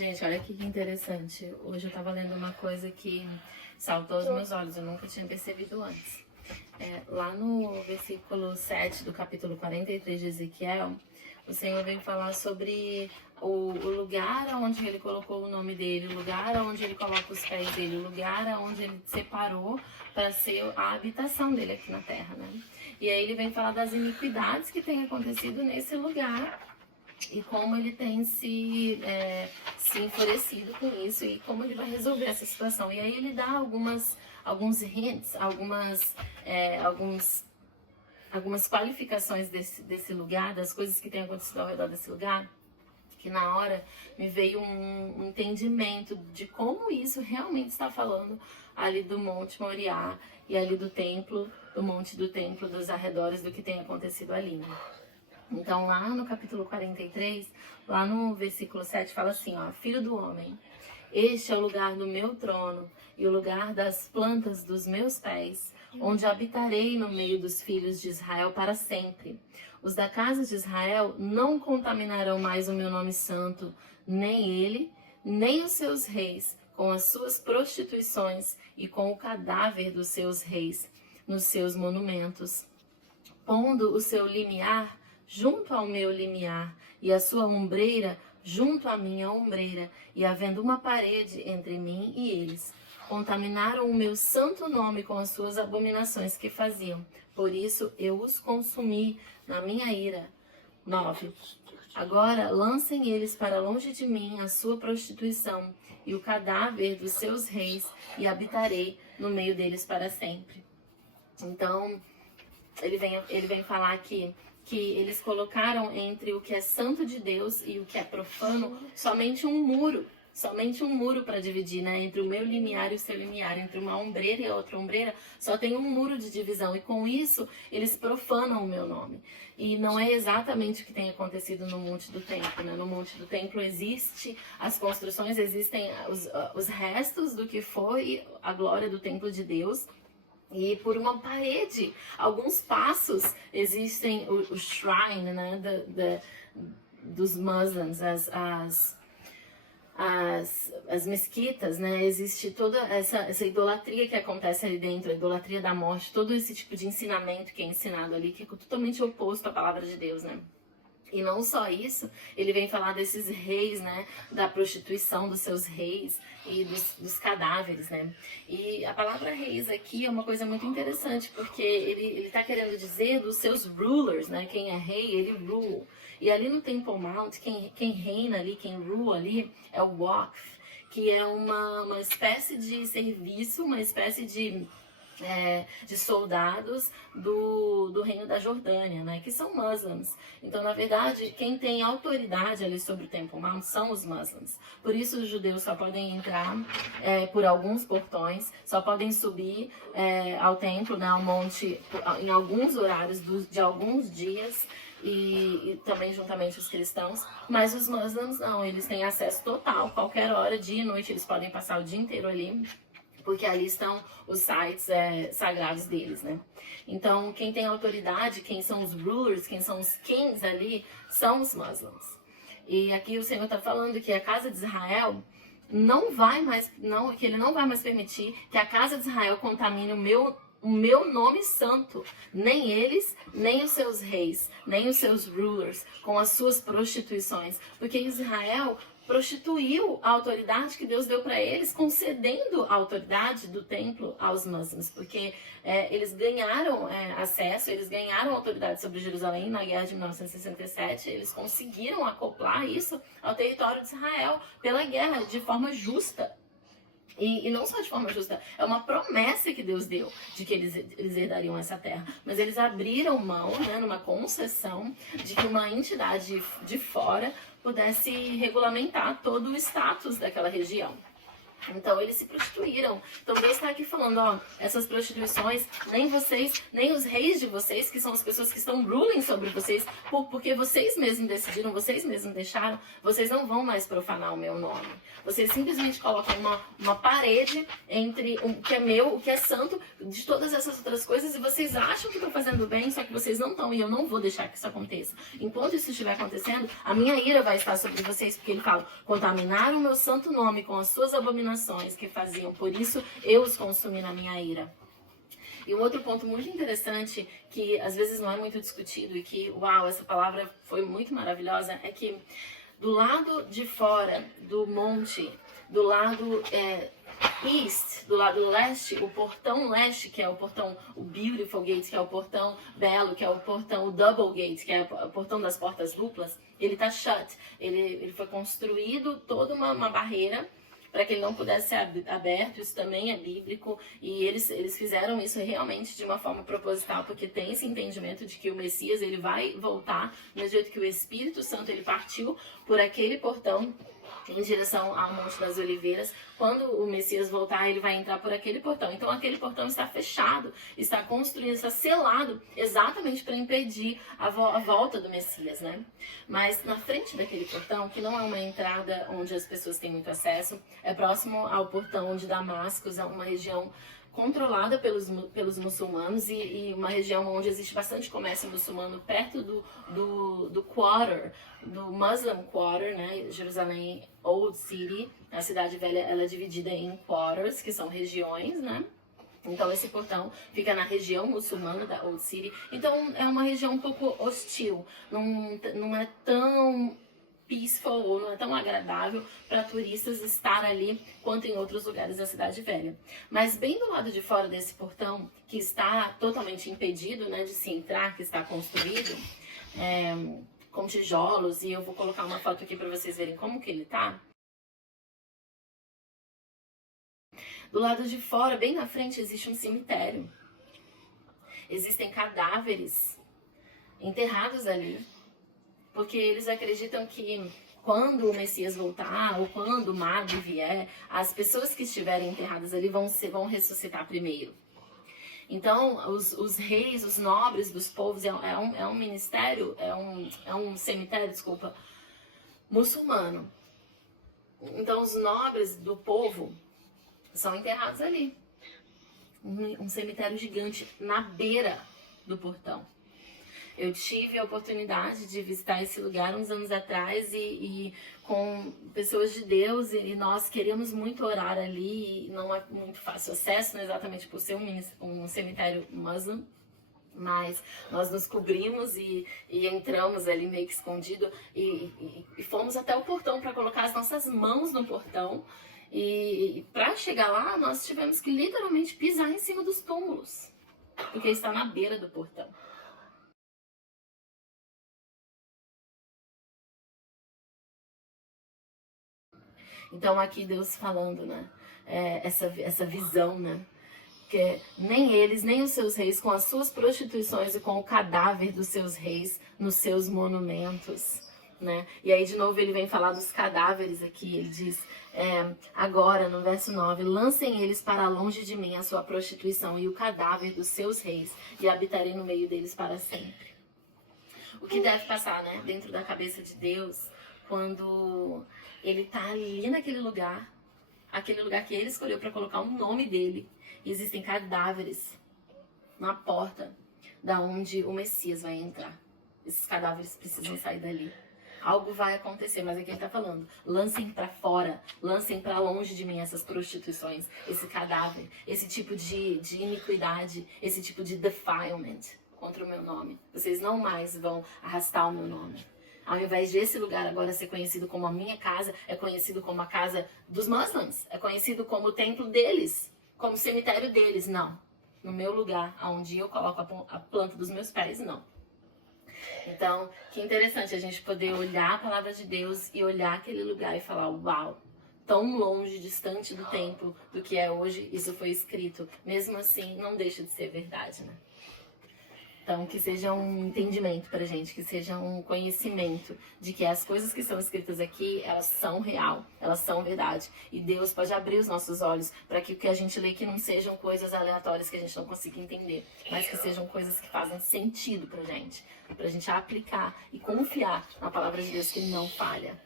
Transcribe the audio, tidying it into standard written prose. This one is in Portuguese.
Gente, olha aqui que interessante. Hoje eu tava lendo uma coisa que saltou aos meus olhos, eu nunca tinha percebido antes. Lá no versículo 7 do capítulo 43 de Ezequiel, o Senhor veio falar sobre o lugar onde ele colocou o nome dele, o lugar onde ele coloca os pés dele, o lugar onde ele separou para ser a habitação dele aqui na terra, né? E aí ele vem falar das iniquidades que têm acontecido nesse lugar e como ele tem se enfurecido com isso e como ele vai resolver essa situação. E aí ele dá alguns hints, algumas qualificações desse lugar, das coisas que têm acontecido ao redor desse lugar, que na hora me veio um entendimento de como isso realmente está falando ali do Monte Moriá e ali do templo, do Monte do Templo, dos arredores do que tem acontecido ali, né? Então, lá no capítulo 43, lá no versículo 7, fala assim, ó: Filho do homem, este é o lugar do meu trono e o lugar das plantas dos meus pés, onde habitarei no meio dos filhos de Israel para sempre. Os da casa de Israel não contaminarão mais o meu nome santo, nem ele, nem os seus reis, com as suas prostituições e com o cadáver dos seus reis nos seus monumentos, pondo o seu limiar junto ao meu limiar, e a sua ombreira junto à minha ombreira, e havendo uma parede entre mim e eles. Contaminaram o meu santo nome com as suas abominações que faziam. Por isso eu os consumi na minha ira. 9. Agora lancem eles para longe de mim a sua prostituição e o cadáver dos seus reis, e habitarei no meio deles para sempre. Então, ele vem falar aqui que eles colocaram entre o que é santo de Deus e o que é profano somente um muro para dividir, né? Entre o meu limiar e o seu limiar, entre uma ombreira e a outra ombreira, só tem um muro de divisão, e com isso eles profanam o meu nome. E não é exatamente o que tem acontecido no Monte do Templo, né? No Monte do Templo existe as construções, existem os restos do que foi a glória do templo de Deus. E por uma parede, alguns passos, existem o shrine, né, dos Muslims, as mesquitas, né? Existe toda essa idolatria que acontece ali dentro, a idolatria da morte, todo esse tipo de ensinamento que é ensinado ali, que é totalmente oposto à palavra de Deus, né? E não só isso, ele vem falar desses reis, né, da prostituição dos seus reis e dos cadáveres, né. E a palavra reis aqui é uma coisa muito interessante, porque ele tá querendo dizer dos seus rulers, né, quem é rei, ele rule. E ali no Temple Mount, quem reina ali, quem rule ali, é o Waqf, que é uma espécie de serviço, uma espécie de soldados do reino da Jordânia, né, que são muçulmanos. Então, na verdade, quem tem autoridade ali sobre o Temple Mount são os muçulmanos. Por isso, os judeus só podem entrar por alguns portões, só podem subir ao templo, né, ao monte, em alguns horários de alguns dias, e também juntamente os cristãos, mas os muçulmanos não, eles têm acesso total, qualquer hora, dia e noite, eles podem passar o dia inteiro ali, porque ali estão os sites sagrados deles, né? Então, quem tem autoridade, quem são os rulers, quem são os kings ali, são os muçulmanos. E aqui o Senhor está falando que a casa de Israel que ele não vai mais permitir que a casa de Israel contamine o meu nome santo, nem eles, nem os seus reis, nem os seus rulers, com as suas prostituições, porque Israel prostituiu a autoridade que Deus deu para eles, concedendo a autoridade do templo aos muçulmanos, porque eles ganharam acesso, eles ganharam autoridade sobre Jerusalém na guerra de 1967, eles conseguiram acoplar isso ao território de Israel pela guerra, de forma justa. E não só de forma justa, é uma promessa que Deus deu de que eles herdariam essa terra. Mas eles abriram mão, né, numa concessão, de que uma entidade de fora pudesse regulamentar todo o status daquela região. Então eles se prostituíram. Então Deus está aqui falando, ó, essas prostituições, nem vocês, nem os reis de vocês, que são as pessoas que estão ruling sobre vocês, porque vocês mesmos decidiram, vocês mesmos deixaram, vocês não vão mais profanar o meu nome. Vocês simplesmente colocam uma parede entre o que é meu, o que é santo, de todas essas outras coisas, e vocês acham que estão fazendo bem, só que vocês não estão, e eu não vou deixar que isso aconteça. Enquanto isso estiver acontecendo, a minha ira vai estar sobre vocês, porque ele fala, contaminaram o meu santo nome com as suas abominações que faziam, por isso eu os consumi na minha ira. E um outro ponto muito interessante, que às vezes não é muito discutido, e que, uau, essa palavra foi muito maravilhosa, é que do lado de fora do monte, do lado east, do lado leste, o portão leste, que é o portão, o Beautiful Gate, que é o portão belo, que é o portão, o Double Gate, que é o portão das portas duplas, ele tá shut. Ele foi construído toda uma barreira para que ele não pudesse ser aberto. Isso também é bíblico, e eles fizeram isso realmente de uma forma proposital, porque tem esse entendimento de que o Messias ele vai voltar, do jeito que o Espírito Santo ele partiu por aquele portão em direção ao Monte das Oliveiras. Quando o Messias voltar, ele vai entrar por aquele portão. Então aquele portão está fechado, está construído, está selado exatamente para impedir a volta do Messias, né? Mas na frente daquele portão, que não é uma entrada onde as pessoas têm muito acesso, é próximo ao portão de Damasco, é uma região controlada pelos muçulmanos, e uma região onde existe bastante comércio muçulmano, perto do quarter, do Muslim Quarter, né? Jerusalém Old City, a cidade velha, ela é dividida em quarters, que são regiões, né? Então esse portão fica na região muçulmana da Old City. Então é uma região um pouco hostil, não é tão peaceful, ou não é tão agradável para turistas estar ali quanto em outros lugares da cidade velha. Mas bem do lado de fora desse portão, que está totalmente impedido, né, de se entrar, que está construído com tijolos, e eu vou colocar uma foto aqui para vocês verem como que ele tá. Do lado de fora, bem na frente, existe um cemitério. Existem cadáveres enterrados ali, porque eles acreditam que quando o Messias voltar, ou quando o Mahdi vier, as pessoas que estiverem enterradas ali vão ressuscitar primeiro. Então, os reis, os nobres dos povos, é um ministério, é um cemitério, desculpa, muçulmano. Então, os nobres do povo são enterrados ali. Um cemitério gigante na beira do portão. Eu tive a oportunidade de visitar esse lugar uns anos atrás, e com pessoas de Deus, e nós queríamos muito orar ali, e não é muito fácil acesso, né, exatamente por ser um cemitério muçulmano, mas nós nos cobrimos e entramos ali meio que escondido, e fomos até o portão para colocar as nossas mãos no portão, e para chegar lá nós tivemos que literalmente pisar em cima dos túmulos, porque está na beira do portão. Então aqui Deus falando, né, essa visão, né, que nem eles, nem os seus reis, com as suas prostituições e com o cadáver dos seus reis nos seus monumentos, né. E aí de novo ele vem falar dos cadáveres aqui, ele diz, agora no verso 9, lancem eles para longe de mim a sua prostituição e o cadáver dos seus reis, e habitarei no meio deles para sempre. O que deve passar, né, dentro da cabeça de Deus, quando ele tá ali naquele lugar, aquele lugar que ele escolheu para colocar o nome dele, e existem cadáveres na porta da onde o Messias vai entrar. Esses cadáveres precisam sair dali. Algo vai acontecer, mas aqui ele tá falando, lancem para fora, lancem para longe de mim essas prostituições, esse cadáver, esse tipo de iniquidade, esse tipo de defilement contra o meu nome. Vocês não mais vão arrastar o meu nome. Ao invés desse lugar agora ser conhecido como a minha casa, é conhecido como a casa dos muçulmanos, é conhecido como o templo deles, como o cemitério deles. Não, no meu lugar, onde eu coloco a planta dos meus pés, não. Então, que interessante a gente poder olhar a palavra de Deus e olhar aquele lugar e falar, uau, tão longe, distante do tempo do que é hoje, isso foi escrito. Mesmo assim, não deixa de ser verdade, né? Então, que seja um entendimento pra gente, que seja um conhecimento de que as coisas que são escritas aqui, elas são real, elas são verdade. E Deus pode abrir os nossos olhos para que o que a gente lê aqui não sejam coisas aleatórias que a gente não consiga entender, mas que sejam coisas que fazem sentido pra gente aplicar e confiar na palavra de Deus que não falha.